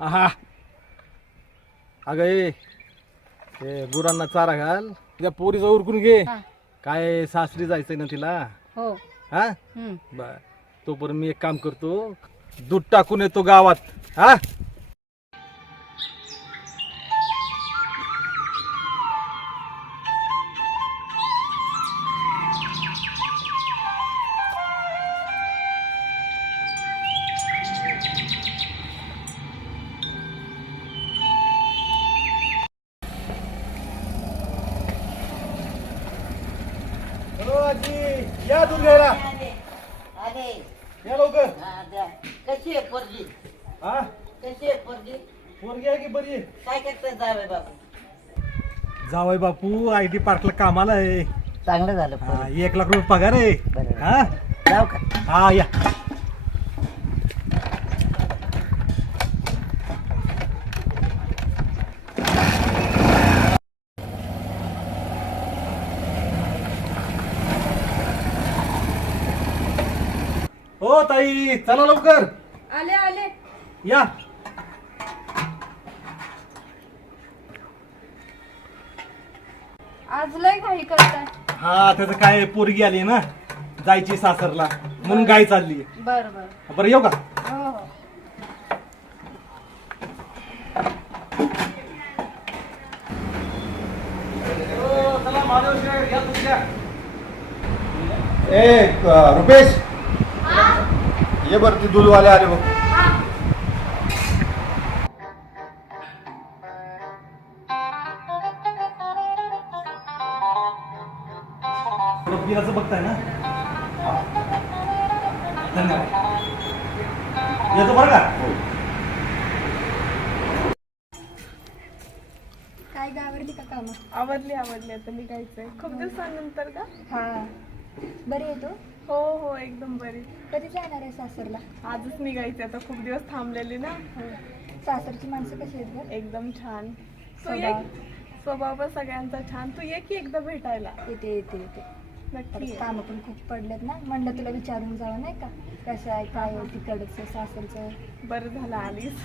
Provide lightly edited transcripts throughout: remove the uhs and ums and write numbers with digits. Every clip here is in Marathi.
आहा अगं ते गुरांना चारा घाल त्या पोरीचा उरकून घे. हा. काय सासरी जायचंय ना तिला. हो. हा हम्म. बर तोपर्यंत मी एक काम करतो, दूध टाकून येतो गावात. हा आजी या दूध घ्यायला. अरे या लवकर. कशी आहे पोरगी? हा कशी आहे पोरगी? पोरगी आहे की बरी आहे? काय करतात जावे बाबा? जावई बापू IT पार्कला कामाला आहे. चांगलं झालं हा, पोरगी. 1 लाख रुपये पगार आहे. बरं. हा जाऊ का? हा या. हो ताई चला लवकर आले आले. या. आज लय घाई करताय. हा त्याचं काय पोरगी आली ना, जायची सासरला म्हणून गाय चालली. बर बर. बरं येऊ का? हो हो. रुपेश ये बर ते दूधवाले आले बघ. बिलाचं बघताय ना. धन्यवाद. येतो बरं का? काय ग, आवडली का काम? आवडली आता निघायचंय खूप दिवसानंतर का? हा. बरी आहे तू? हो हो एकदम बरी. कधी जाणार आहे सासरला? आजच निघायचे, आता खूप दिवस थांबलेली ना. सासरची माणसं कशी आहेत ग? एकदम छान. तू ये. स्वभाव? स्वभाव पण सगळ्यांचा छान. तू ये की एकदा भेटायला. येते येते येते. नक्की ये. काम पण खूप पडलेत ना, म्हणलं तुला विचारून जावं नाही का, कसं आहे काय आहे तिकडचं सासरचं. बरं झालं आलीस.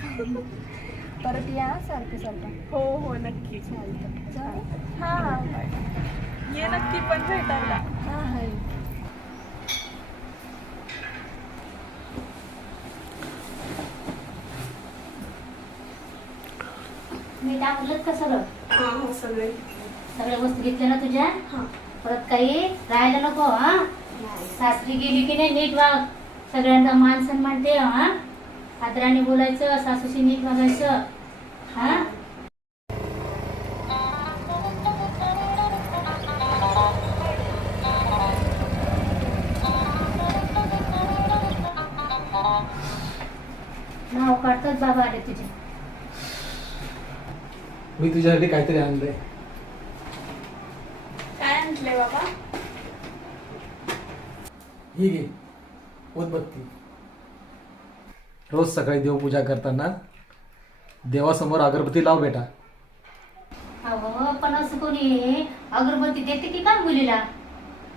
परत या सारखं सारखं. हो हो नक्की. चालतं. जाऊ. हा हा बाय. ये नक्की पण भेटायला. हा हा. मी टाकलं का सगळं? हा हो सगळे. सगळ्या वस्तू घेतल्या ना तुझ्या? हा. परत काही राहायला नको हा. सासरी गेली की नाही नीट वाग, सगळ्यांचा मान सन्मान ठेव हा. आदराने बोलायचं, सासूशी नीट वागायचं हा. नाव काढतात बाबा आले तुझे. मी तुझ्यासाठी काहीतरी आणलंय. काय आणलंय बाबा? ही घे उदबत्ती. रोज सकाळी देवपूजा करताना देवासमोर अगरबत्ती लाव बेटा. अहो पण असं कोणी अगरबत्ती देते की काय मुलीला?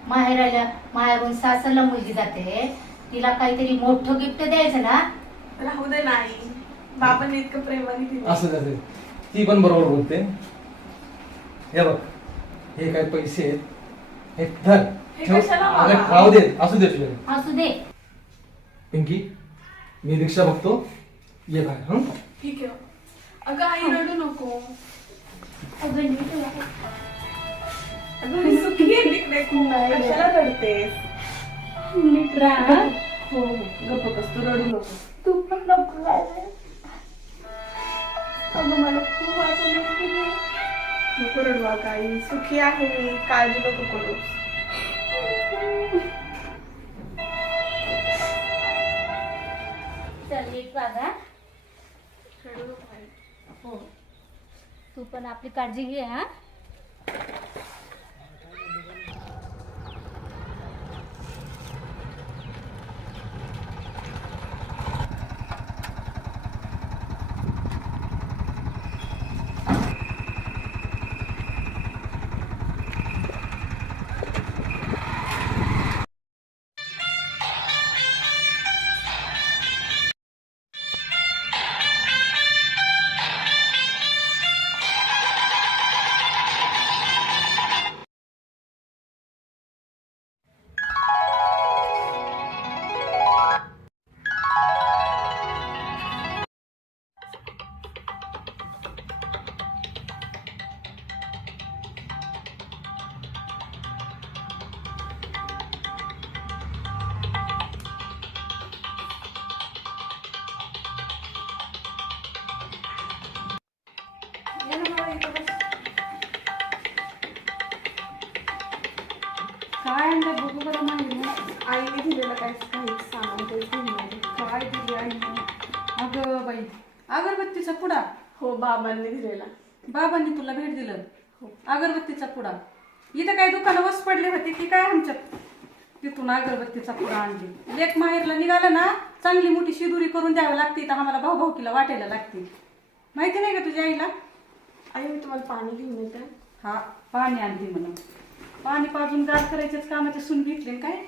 माहेराला माहेरून सासरला मुलगी जाते, तिला काहीतरी मोठं गिफ्ट द्यायचं ना. राहू दे नाही. बाबांनी इतकं प्रेमाने दिलं. असं कसं ती पण बरोबर बोलते. हे बघ हे काय पैसे आहेत, हे धर. हे ठेव. कशाला अगं, बाबा? राहू दे, असू दे तुझ्या. असू दे. पिंकी मी रिक्षा बघतो, ये बाहेर. हं ठीक आहे. अगं आई रडू नको. अगं नीट राहा. अगं ही सुखी आहे तिकडे खूप. कशाला रडतेस? नीट राहा. हो हो गप्प बस, तू रडू नको. तू पण नको राहायला. अगं मला खूप वाटलं. नको रडू अगं आई, सुखी आहे मी, काळजी नको करू. चल नीट वागा. रडू नको आई. हो. तू पण आपली काळजी घे हा. काय आणलं बघू बरं माहिती आईने दिलेलं काही सामान ते घेऊन आले. काय दिली आईने? अगं बाई, अगरबत्तीचा पुडा हो, बाबांनी दिलेला. बाबांनी तुला भेट दिलं. अगरबत्तीचा पुडा इथं काही दुकानं वस पडली होती की काय आमच्यात? तिथून अगरबत्तीचा पुडा आणली. लेक माहेरला निघालं ना, चांगली मोठी शिदुरी करून द्यावी लागते, तर आम्हाला भाऊभाऊकीला वाटायला लागते. माहिती नाही का तुझ्या आईला? आई, मी तुम्हाला पाणी घेऊन येते. हा, पाणी आणते म्हणून. पाणी पाजून गाठ करायचेच कामाचे सून भेटले काय?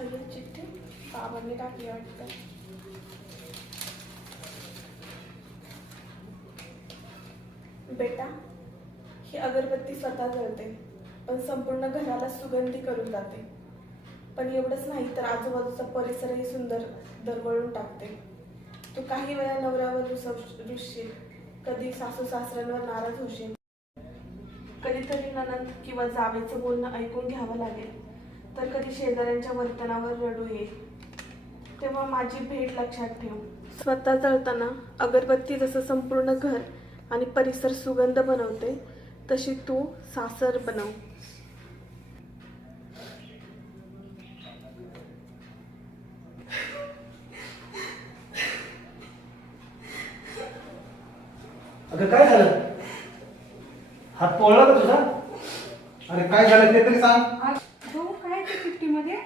आई, चिठ्ठी बाबांनी टाकली वाटतं. बेटा, ही अगरबत्ती स्वतः जळते, पण संपूर्ण घराला सुगंधी करून जाते. पण एवढंच नाही तर आजूबाजूचा परिसरही सुंदर दरवळून टाकते. तू काही वेळा नवऱ्यावर रुसशील, कधी सासू सासऱ्यांवर नाराज होशील, कधीतरी नणंद किंवा जावेचं बोलणं ऐकून घ्यावं लागेल, तर कधी शेजाऱ्यांच्या वर्तनावर रडू येईल. तेव्हा माझी भेट लक्षात ठेव. स्वतः जळताना अगरबत्ती जसं संपूर्ण घर आणि परिसर सुगंध बनवते, तशी तू सासर बनव. अगं काय झालं? हात पोळला का तुझा? अरे काय झालं ते तरी सांग. तो काय ते चिठ्ठीमध्ये?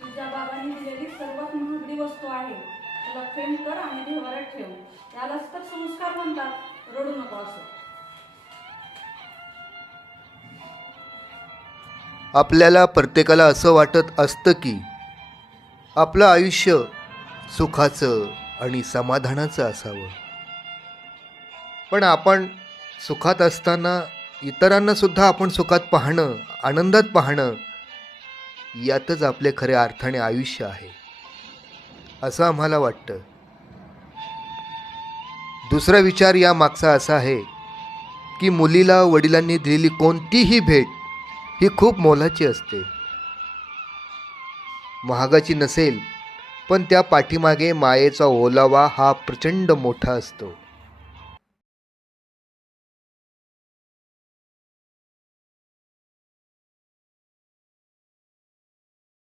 तुझ्या बाबांनी दिलेली सर्वात महागडी वस्तू आहे. तुला प्रेम कर आणि देवारात ठेव. यालाच तर संस्कार म्हणतात. रडू नको असं. आपल्याला प्रत्येकाला असं वाटत असतं की आपलं आयुष्य सुखाचं आणि समाधानाचं असावं, पण आपण सुखात असताना इतरांना सुद्धा आपण सुखात पाहणं, आनंदात पाहणं, यातच आपले खऱ्या अर्थाने आयुष्य आहे असं आम्हाला वाटतं. दुसरा विचार या मागचा असा आहे की मुलीला वडिलांनी दिलेली कोणतीही भेट ही खूप मोलाची असते. महागाची नसेल, पण त्या पाठीमागे मायेचा ओलावा हा प्रचंड मोठा असतो.